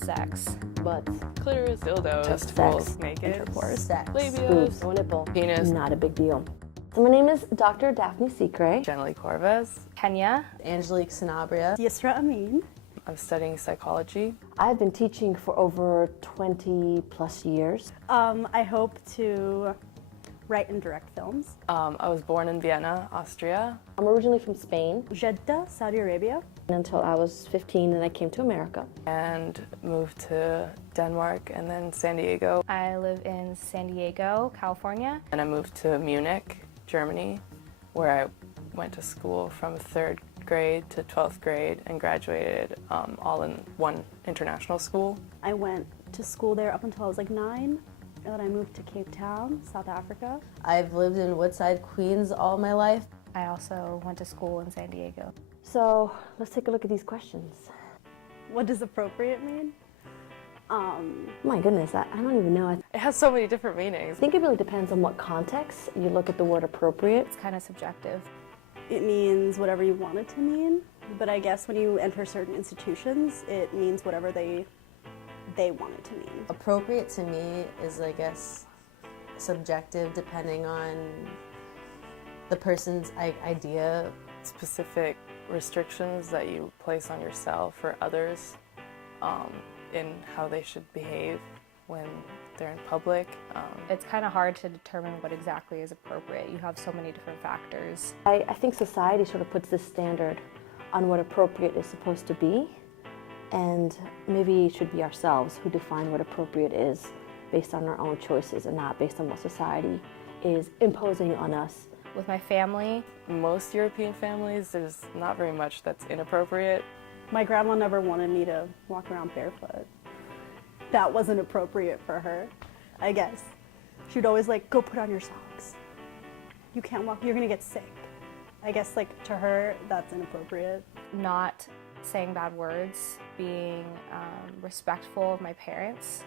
sex, Butt, Clitoris, dildos, sex, testicles, naked, intercourse, sex, labios, boobs, no nipple, penis. not a big deal. So my name is Dr. Daphne Secre. Jenny Corvez. Kenya. Angelique Sanabria. Yusra Amin. I'm studying psychology. I've been teaching for over 20 plus years. I hope to write and direct films. I was born in Vienna, Austria. I'm originally from Spain. Jeddah, Saudi Arabia. Until I was 15 and I came to America. And moved to Denmark and then San Diego. I live in San Diego, California. And I moved to Munich, Germany, where I went to school from 3rd grade to 12th grade and graduated all in one international school. I went to school there up until I was like 9, and then I moved to Cape Town, South Africa. I've lived in Woodside, Queens all my life. I also went to school in San Diego. So let's take a look at these questions. What does appropriate mean? My goodness, I don't even know. I It has so many different meanings. think it really depends on what context you look at the word appropriate. It's kind of subjective. It means whatever you want it to mean, but I guess when you enter certain institutions, it means whatever they want it to mean. Appropriate to me is, I guess, subjective depending on the person's idea. Specific restrictions that you place on yourself or others in how they should behave when they're in public. It's kind of hard to determine what exactly is appropriate. You have so many different factors. I think society sort of puts this standard on what appropriate is supposed to be, and maybe it should be ourselves who define what appropriate is based on our own choices and not based on what society is imposing on us. With my family, Most European families, there's not very much that's inappropriate. My grandma never wanted me to walk around barefoot. That wasn't appropriate for her, I guess. She would always like, go put on your socks. You can't walk, you're gonna get sick. I guess like to her, that's inappropriate. not saying bad words, being respectful of my parents.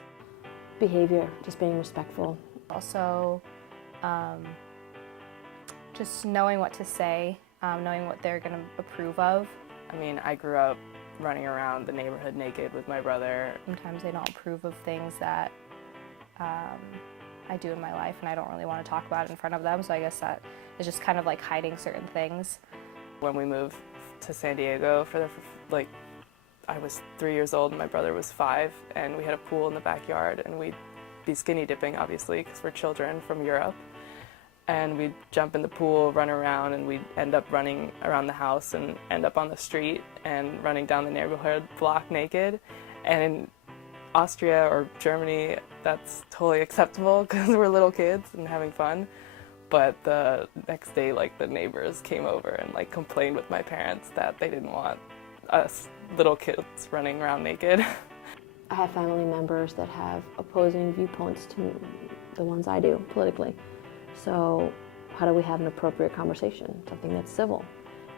Behavior, just being respectful. Also, just knowing what to say, knowing what they're going to approve of. I mean, I grew up running around the neighborhood naked with my brother. Sometimes they don't approve of things that I do in my life, and I don't really want to talk about it in front of them, so I guess that is just kind of like hiding certain things. When we moved to San Diego, I was 3 years old and my brother was 5, and we had a pool in the backyard, and we'd be skinny dipping, obviously, because we're children from Europe. And we'd jump in the pool, run around, and we'd end up running around the house and end up on the street and running down the neighborhood block naked. And in Austria or Germany, that's totally acceptable because we're little kids and having fun. But the next day, the neighbors came over and complained with my parents that they didn't want us little kids running around naked. I have family members that have opposing viewpoints to the ones I do politically. So how do we have an appropriate conversation, something that's civil,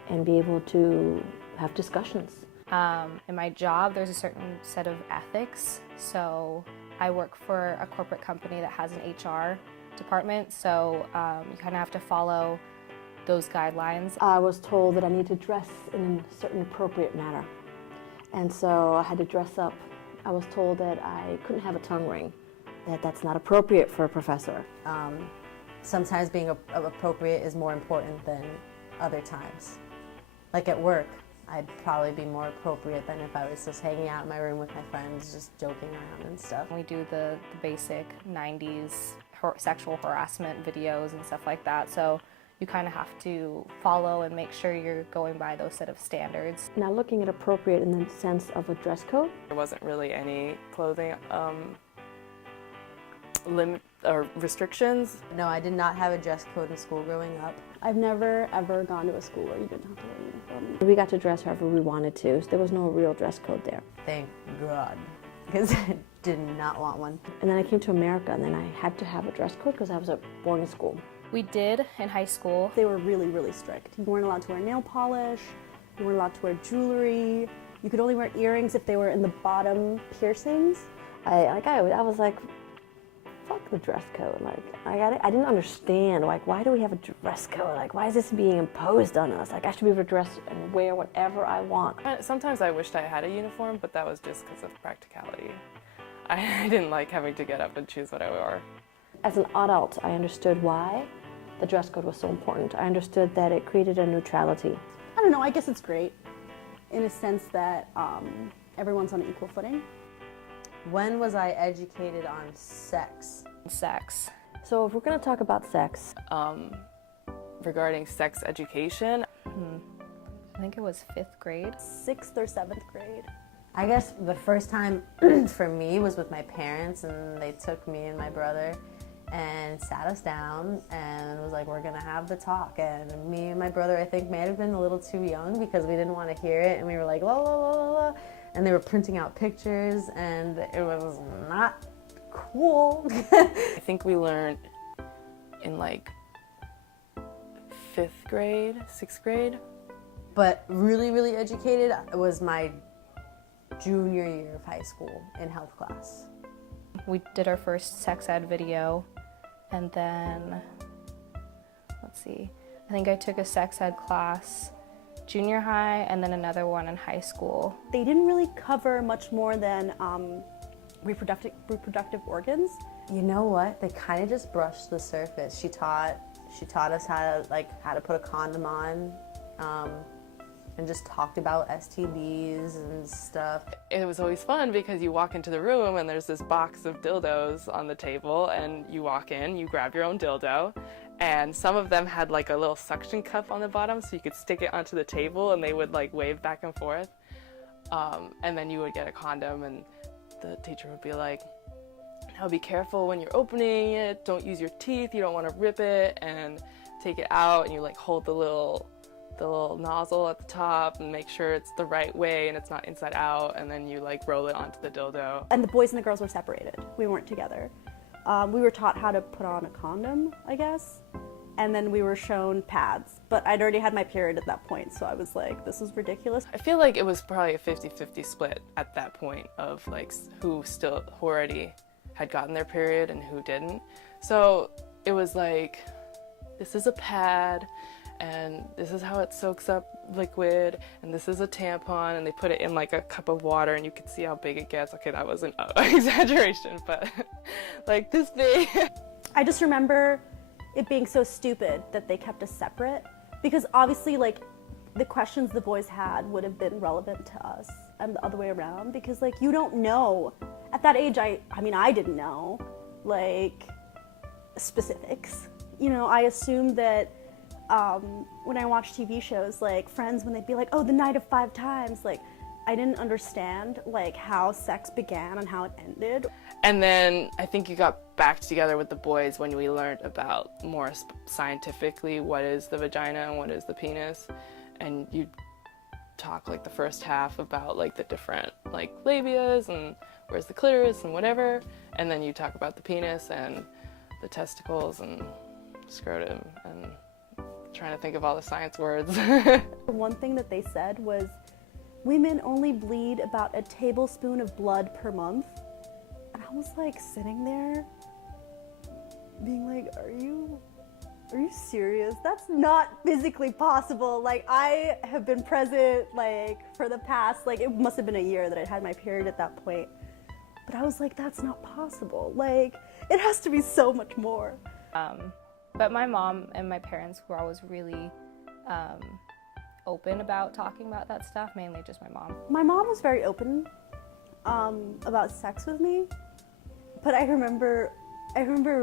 and be able to have discussions? In my job, there's a certain set of ethics. So I work for a corporate company that has an HR department, so you kind of have to follow those guidelines. I was told that I need to dress in a certain appropriate manner, and so I had to dress up. I was told that I couldn't have a tongue ring, that's not appropriate for a professor. Sometimes being appropriate is more important than other times. Like at work, I'd probably be more appropriate than if I was just hanging out in my room with my friends, just joking around and stuff. We do the basic 90s sexual harassment videos and stuff like that, so you kind of have to follow and make sure you're going by those set of standards. Now looking at appropriate in the sense of a dress code, There wasn't really any clothing limit or restrictions. No, I did not have a dress code in school growing up. I've never ever gone to a school where you didn't have to wear a uniform. we got to dress however we wanted to, so there was no real dress code there. Thank God, because I did not want one. And then I came to America, and then I had to have a dress code because I was at boarding school. We did in high school. They were really, really strict. You weren't allowed to wear nail polish, you weren't allowed to wear jewelry, you could only wear earrings if they were in the bottom piercings. I was like fuck the dress code. Like, I didn't understand, like, why do we have a dress code? Like, why is this being imposed on us? Like, I should be able to dress and wear whatever I want. Sometimes I wished I had a uniform, but that was just because of practicality. I didn't like having to get up and choose what I wore. As an adult, I understood why the dress code was so important. I understood that it created a neutrality. I don't know, I guess it's great in a sense that everyone's on equal footing. When was I educated on sex? Sex. So if we're going to talk about sex, Regarding sex education, I think it was 5th grade. 6th or 7th grade. I guess the first time for me was with my parents, and they took me and my brother and sat us down and was like, we're gonna have the talk. And me and my brother, I think, may have been a little too young because we didn't want to hear it, and we were like, la la la la la, and they were printing out pictures, and it was not cool. I think we learned in like 5th grade, 6th grade. But really, really educated was my junior year of high school in health class. We did our first sex ed video, and then, let's see, I think I took a sex ed class junior high and then another one in high school. They didn't really cover much more than reproductive organs. You know what? They kind of just brushed the surface. She taught us how to put a condom on, and just talked about STDs and stuff. It was always fun because you walk into the room and there's this box of dildos on the table, and you walk in, you grab your own dildo, and some of them had like a little suction cup on the bottom so you could stick it onto the table and they would like wave back and forth. And then you would get a condom, and the teacher would be like, now be careful when you're opening it, don't use your teeth, you don't want to rip it, and take it out, and you like hold the little nozzle at the top and make sure it's the right way and it's not inside out, and then you like roll it onto the dildo. And the boys and the girls were separated. We weren't together. We were taught how to put on a condom, I guess, and then we were shown pads. But I'd already had my period at that point, so I was like, this is ridiculous. I feel like it was probably a 50-50 split at that point of like who already had gotten their period and who didn't. So it was like, this is a pad, and this is how it soaks up liquid, and this is a tampon, and they put it in like a cup of water and you could see how big it gets. Okay, that was an exaggeration, but like this big. I just remember it being so stupid that they kept us separate, because obviously like the questions the boys had would have been relevant to us and the other way around, because like you don't know. At that age, I mean, I didn't know like specifics. You know, I assumed that when I watch TV shows like Friends, when they'd be like, oh, the night of 5 times, like I didn't understand like how sex began and how it ended. And then I think you got back together with the boys when we learned about more scientifically what is the vagina and what is the penis, and you talk like the first half about like the different like labias and where's the clitoris and whatever, and then you talk about the penis and the testicles and scrotum, and trying to think of all the science words. One thing that they said was women only bleed about a tablespoon of blood per month. And I was like sitting there being like, are you serious? That's not physically possible. Like, I have been present like for the past, like it must have been a year that I'd had my period at that point. But I was like, that's not possible. Like, it has to be so much more. But my mom and my parents were always really open about talking about that stuff, mainly just my mom. My mom was very open about sex with me, but I remember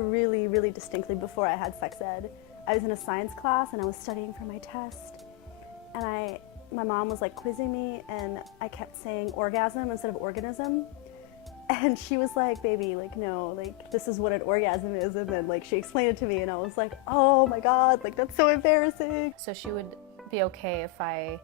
really, really distinctly before I had sex ed, I was in a science class and I was studying for my test, and my mom was like quizzing me, and I kept saying orgasm instead of organism. And she was like, baby, like, no, like, this is what an orgasm is. And then, like, she explained it to me, and I was like, oh my God, like, that's so embarrassing. So she would be okay if I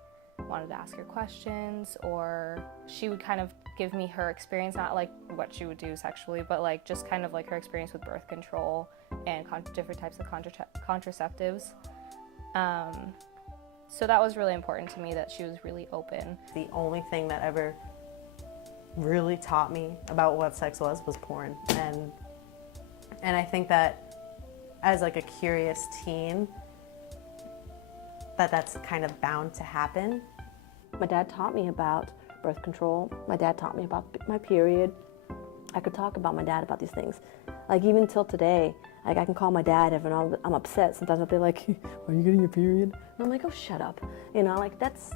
wanted to ask her questions, or she would kind of give me her experience, not like what she would do sexually, but like just kind of like her experience with birth control and different types of contraceptives. So that was really important to me, that she was really open. The only thing that ever really taught me about what sex was porn. And And I think that as like a curious teen, that's kind of bound to happen. My dad taught me about birth control. My dad taught me about my period. I could talk about my dad about these things. Like even till today, like I can call my dad if I'm upset. Sometimes I'll be like, "Are you getting your period?" And I'm like, "Oh, shut up." You know, like that's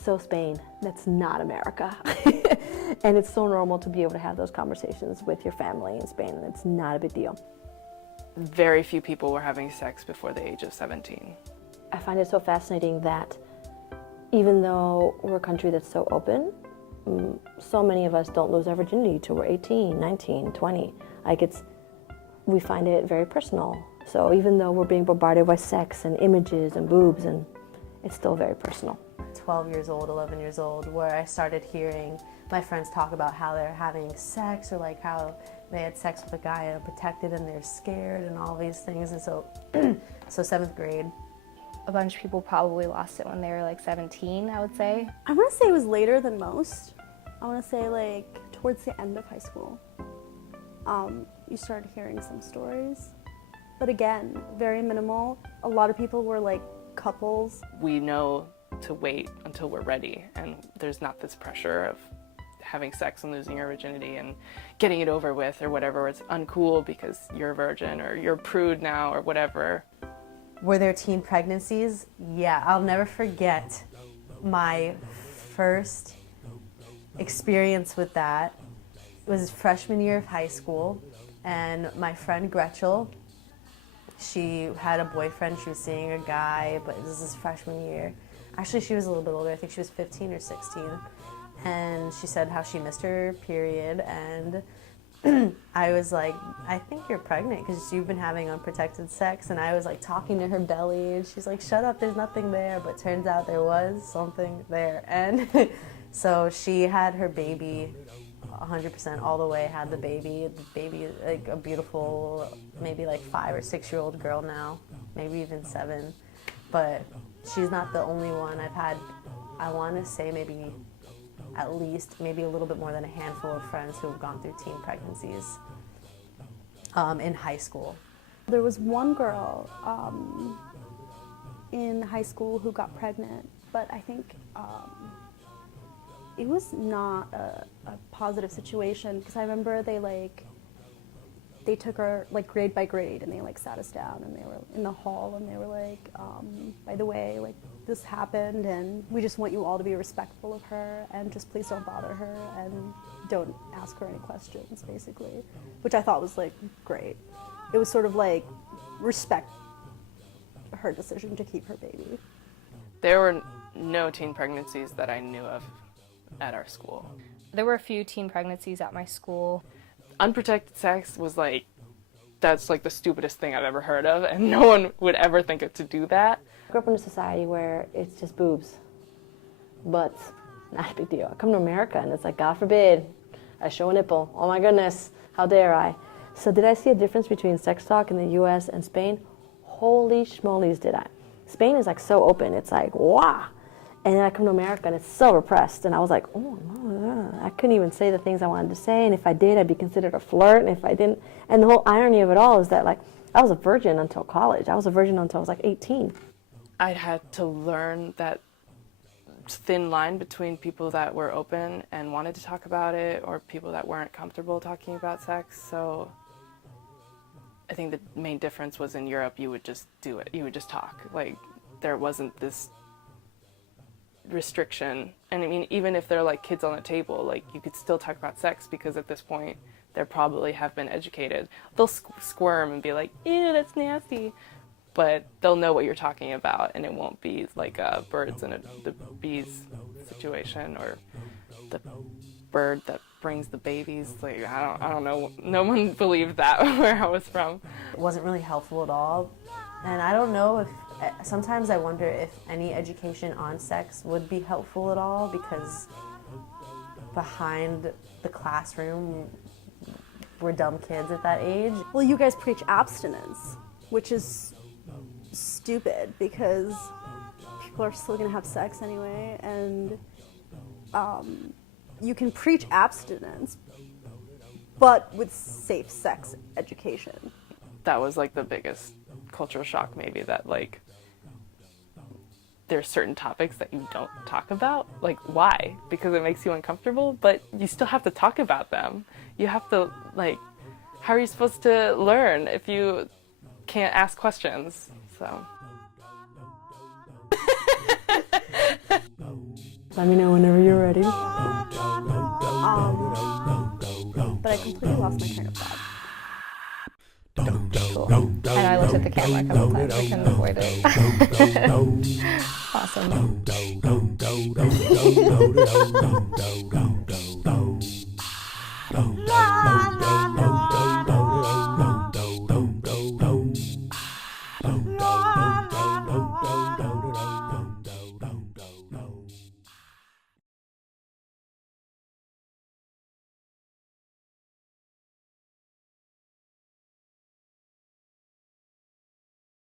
so Spain. That's not America. And it's so normal to be able to have those conversations with your family in Spain, and it's not a big deal. Very few people were having sex before the age of 17. I find it so fascinating that even though we're a country that's so open, so many of us don't lose our virginity till we're 18, 19, 20. Like we find it very personal. So even though we're being bombarded by sex and images and boobs, and it's still very personal. 12 years old, 11 years old, where I started hearing my friends talk about how they're having sex, or like how they had sex with a guy unprotected and they're scared and all these things. And so, so 7th grade. A bunch of people probably lost it when they were like 17, I would say. I want to say it was later than most. I want to say like towards the end of high school. You started hearing some stories. But again, very minimal. A lot of people were like couples. We know to wait until we're ready, and there's not this pressure of having sex and losing your virginity and getting it over with or whatever. It's uncool because you're a virgin or you're a prude now or whatever. Were there teen pregnancies? Yeah, I'll never forget my first experience with that. It was freshman year of high school, and my friend Gretchel, she had a boyfriend. She was seeing a guy, but this is freshman year. Actually, she was a little bit older. I think she was 15 or 16. And she said how she missed her period, and I was like, I think you're pregnant because you've been having unprotected sex. And I was like talking to her belly, and she's like, shut up, there's nothing there. But turns out there was something there. And so she had her baby 100% all the way, had the baby like a beautiful, maybe like 5 or 6 year old girl now, maybe even 7. But she's not the only one. I've had, I want to say maybe at least maybe a little bit more than a handful of friends who have gone through teen pregnancies in high school. There was one girl in high school who got pregnant, but I think it was not a positive situation, because I remember they took her like grade by grade, and they like sat us down, and they were in the hall, and they were like, by the way, like this happened, and we just want you all to be respectful of her, and just please don't bother her, and don't ask her any questions, basically, which I thought was like great. It was sort of like respect her decision to keep her baby. There were no teen pregnancies that I knew of at our school. There were a few teen pregnancies at my school. Unprotected sex was like, that's like the stupidest thing I've ever heard of, and no one would ever think of to do that. I grew up in a society where it's just boobs, but not a big deal. I come to America and it's like, God forbid, I show a nipple. Oh my goodness, how dare I? So did I see a difference between sex talk in the US and Spain? Holy schmolies did I. Spain is like so open, it's like, wow. And then I come to America and it's so repressed, and I was like, oh, no, I couldn't even say the things I wanted to say, and if I did, I'd be considered a flirt, and if I didn't, and the whole irony of it all is that like, I was a virgin until college. I was a virgin until I was like 18. I had to learn that thin line between people that were open and wanted to talk about it, or people that weren't comfortable talking about sex. So I think the main difference was in Europe, you would just do it. You would just talk. Like, there wasn't this restriction. And I mean, even if they're like kids on the table, like you could still talk about sex, because at this point they probably have been educated. They'll squirm and be like, ew, that's nasty. But they'll know what you're talking about, and it won't be like a birds and the bees situation, or the bird that brings the babies. Like, I don't know. No one believed that where I was from. It wasn't really helpful at all. And I don't know if, sometimes I wonder if any education on sex would be helpful at all, because behind the classroom, we're dumb kids at that age. Well, you guys preach abstinence, which is stupid, because people are still going to have sex anyway, and you can preach abstinence, but with safe sex education. That was like the biggest cultural shock, maybe, that like there's certain topics that you don't talk about. Like, why? Because it makes you uncomfortable, but you still have to talk about them. You have to, like, how are you supposed to learn if you can't ask questions? So. Let me know whenever you're ready. But I completely lost my train of thought. Cool. And I looked at the camera a couple times. I couldn't avoid it. Awesome.